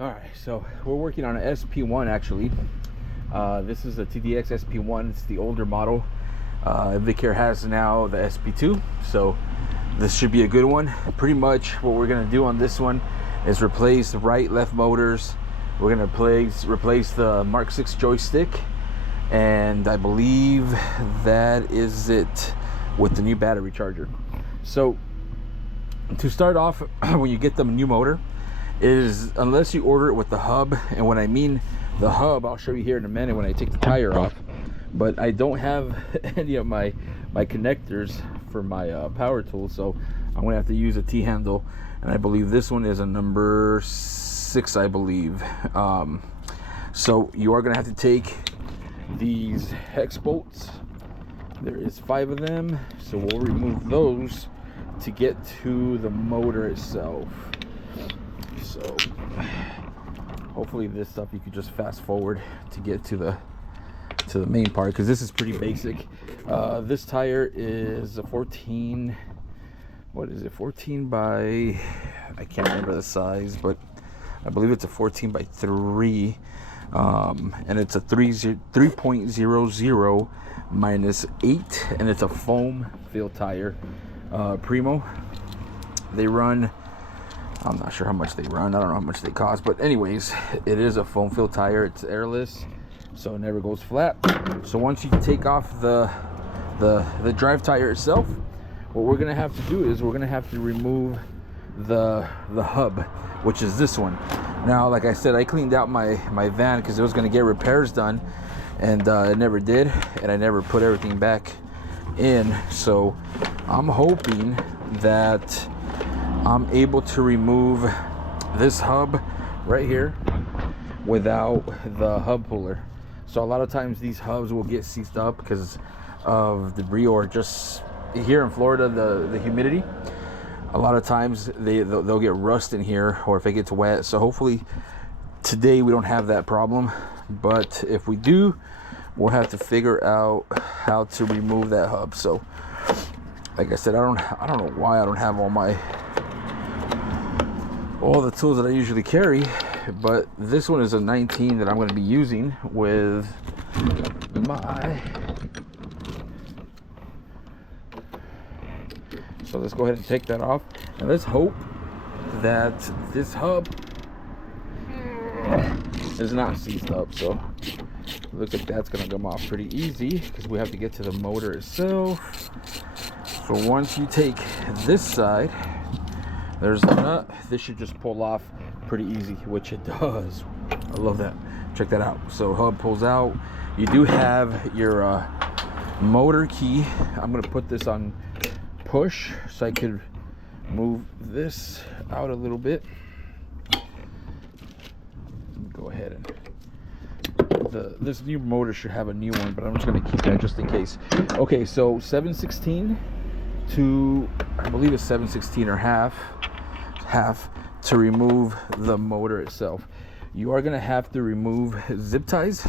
All right, so we're working on an SP1 actually. This is a TDX SP1. It's the older model. Invacare has now the SP2, so this should be a good one. Pretty much what we're gonna do on this one is replace the right, left motors. We're gonna replace the Mark 6 joystick, and I believe that is it with the new battery charger. So to start off, when you get the new motor, is unless you order it with the hub, and when I mean the hub, I'll show you here in a minute when I take the tire off, but I don't have any of my connectors for my power tool, so I'm gonna have to use a T-handle, and I believe this one is a number 6, I believe. So you are gonna have to take these hex bolts. There is 5 of them, so we'll remove those to get to the motor itself. So hopefully this stuff you could just fast forward to get to the main part, because this is pretty basic. This tire is a 14, what is it, 14 by, I can't remember the size, but I believe it's a 14 by 3, and it's a 3.00 minus 8, and it's a foam filled tire. Primo, they run, I'm not sure how much they run, I don't know how much they cost, but anyways, it is a foam filled tire. It's airless, so it never goes flat. So once you take off the drive tire itself, what we're gonna have to do is we're gonna have to remove the hub, which is this one. Now, like I said, I cleaned out my van because it was gonna get repairs done, and it never did, and I never put everything back in. So I'm hoping that I'm able to remove this hub right here without the hub puller. So a lot of times these hubs will get seized up because of debris, or just here in Florida, the humidity. A lot of times they'll get rust in here, or if it gets wet. So hopefully today we don't have that problem, but if we do, we'll have to figure out how to remove that hub. So like I said, I don't know why I don't have all the tools that I usually carry, but this one is a 19 that I'm going to be using with my. So let's go ahead and take that off, and let's hope that this hub is not seized up. So look at that's going to come off pretty easy because we have to get to the motor itself. So once you take this side, there's the nut. This should just pull off pretty easy, which it does. I love that. Check that out. So hub pulls out. You do have your motor key. I'm gonna put this on push so I could move this out a little bit. Go ahead and this new motor should have a new one, but I'm just gonna keep that just in case. Okay, so 7/16 to, I believe it's 7/16 or half to remove the motor itself. You are going to have to remove zip ties,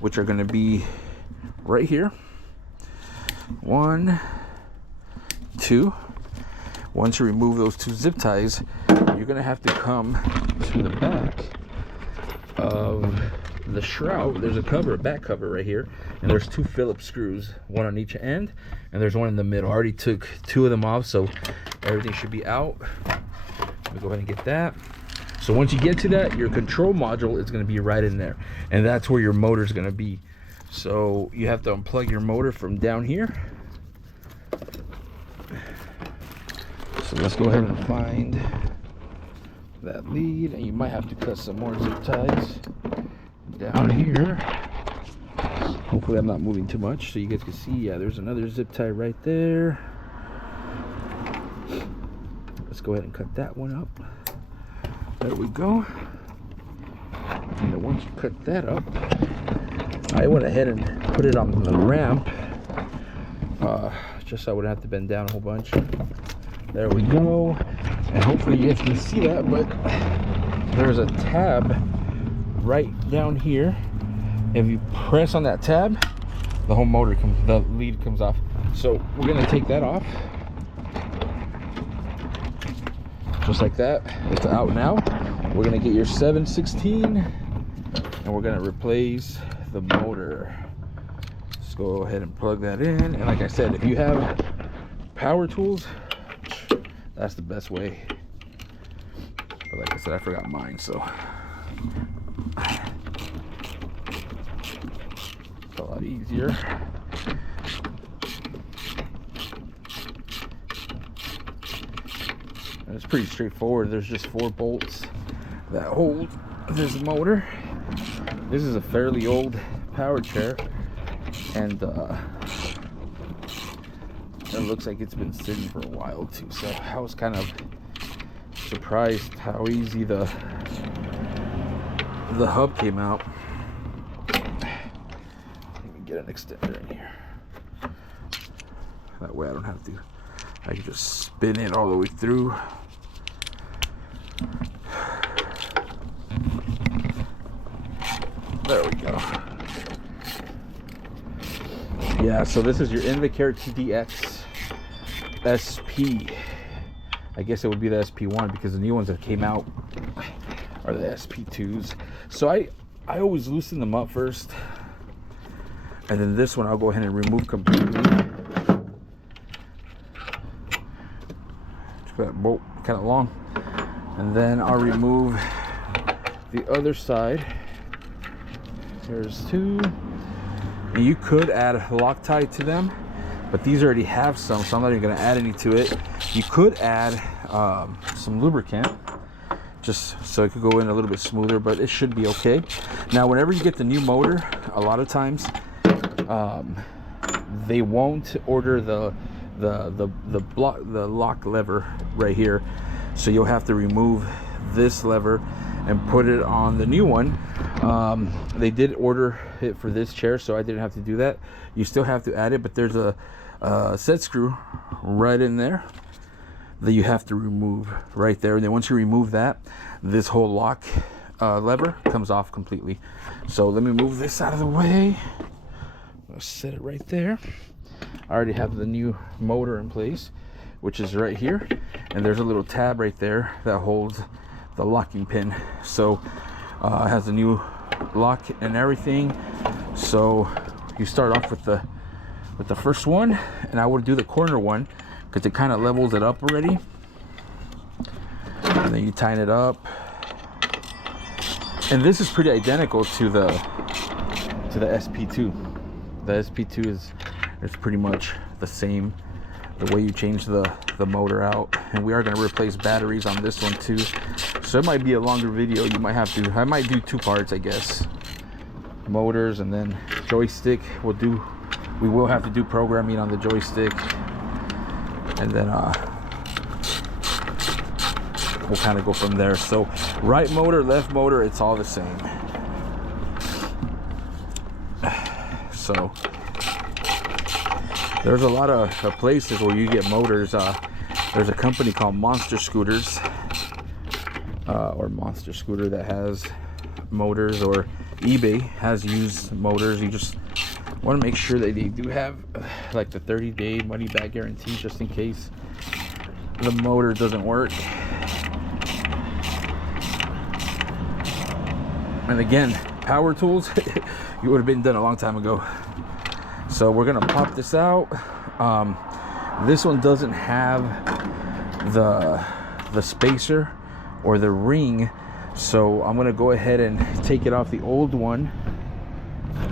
which are going to be right here. 1, 2. Once you remove those 2 zip ties, you're going to have to come to the back of the shroud. There's a back cover right here, and there's 2 Phillips screws, one on each end, and there's one in the middle. I already took 2 of them off, so everything should be out. Let me go ahead and get that. So once you get to that, your control module is going to be right in there, and that's where your motor is going to be. So you have to unplug your motor from down here. So let's go ahead and find that lead, and you might have to cut some more zip ties down here. Hopefully I'm not moving too much so you guys can see. Yeah, there's another zip tie right there. Let's go ahead and cut that one up. There we go. And then once you cut that up, I went ahead and put it on the ramp, just so I wouldn't have to bend down a whole bunch. There we go. And hopefully you guys can see that, but there's a tab right down here. If you press on that tab, the whole the lead comes off. So we're gonna take that off. just like that. It's out now. we're gonna get your 716 and we're gonna replace the motor. Let's go ahead and plug that in. And like I said, if you have power tools, that's the best way. But like I said, I forgot mine, so it's a lot easier. And it's pretty straightforward. There's just 4 bolts that hold this motor. This is a fairly old power chair, and it looks like it's been sitting for a while too, so I was kind of surprised how easy the hub came out. Let me get an extender in here, that way I don't have to, I can just spin it all the way through. There we go. Yeah, so this is your Invacare TDX SP. I guess it would be the SP1 because the new ones that came out are the SP2s. So I always loosen them up first, and then this one I'll go ahead and remove completely. That bolt kind of long, and then I'll remove the other side. There's 2, and you could add Loctite to them, but these already have some, so I'm not even going to add any to it. You could add some lubricant just so it could go in a little bit smoother, but it should be okay. Now whenever you get the new motor, a lot of times they won't order the lock lever right here, so you'll have to remove this lever and put it on the new one. They did order it for this chair, so I didn't have to do that. You still have to add it, but there's a set screw right in there that you have to remove right there. And then once you remove that, this whole lock lever comes off completely. So let me move this out of the way. I'll set it right there. I already have the new motor in place, which is right here, and there's a little tab right there that holds the locking pin. So it has a new lock and everything. So you start off with the first one, and I would do the corner one because it kind of levels it up already, and then you tighten it up. And this is pretty identical to the SP2. The SP2 is pretty much the same, the way you change the motor out. And we are going to replace batteries on this one too, so it might be a longer video. You might have to, I might do 2 parts, I guess. Motors and then joystick. We will have to do programming on the joystick, and then we'll kind of go from there. So right motor, left motor, it's all the same. So there's a lot of places where you get motors. There's a company called Monster Scooters, or Monster Scooter, that has motors, or eBay has used motors. You just want to make sure that they do have like the 30-day money back guarantee, just in case the motor doesn't work. And again, power tools, you would have been done a long time ago. So we're gonna pop this out. This one doesn't have the spacer or the ring, so I'm gonna go ahead and take it off the old one,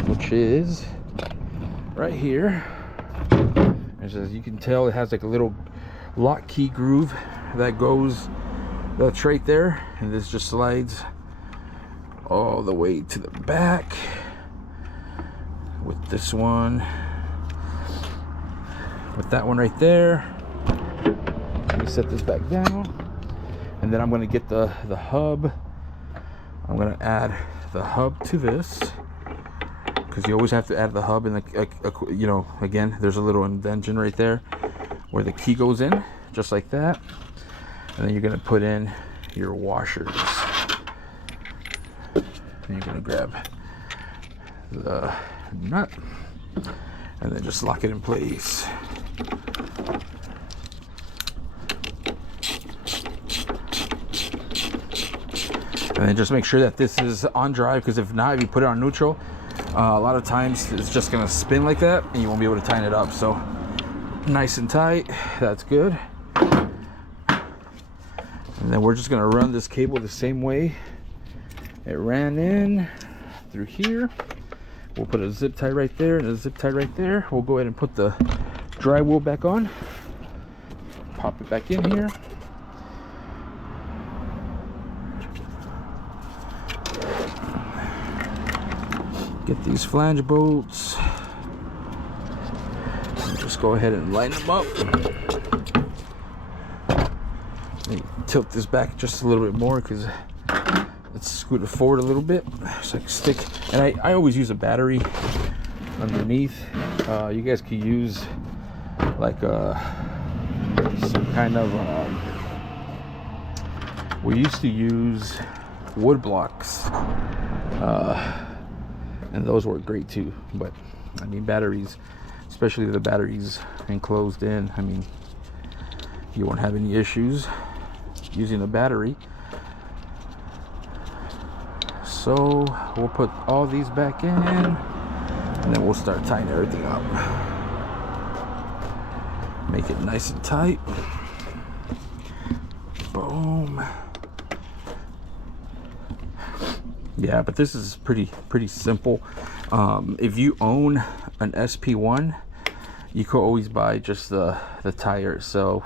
which is right here. As you can tell, it has like a little lock key groove that's right there, and this just slides all the way to the back. With this one, with that one right there. Let me set this back down, and then I'm going to get the hub. I'm going to add the hub to this, because you always have to add the hub in the you know, again, there's a little indentation right there where the key goes in, just like that. And then you're going to put in your washers, and you're going to grab the nut and then just lock it in place. And then just make sure that this is on drive, because if not, if you put it on neutral, a lot of times it's just gonna spin like that and you won't be able to tighten it up. So nice and tight, that's good. And then we're just gonna run this cable the same way it ran in through here. We'll put a zip tie right there and a zip tie right there. We'll go ahead and put the drywall back on. Pop it back in here. Get these flange bolts. And just go ahead and line them up. Tilt this back just a little bit more because let's scoot it forward a little bit so I can stick. And I always use a battery underneath. You guys could use like some kind of we used to use wood blocks, and those work great too. But I mean, batteries, especially the batteries enclosed in, I mean, you won't have any issues using a battery. So we'll put all these back in and then we'll start tightening everything up. Make it nice and tight. Boom. Yeah, but this is pretty simple. If you own an SP1, you could always buy just the tire itself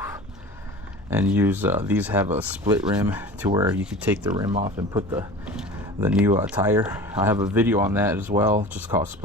and use these have a split rim to where you could take the rim off and put the new tire. I have a video on that as well, just called split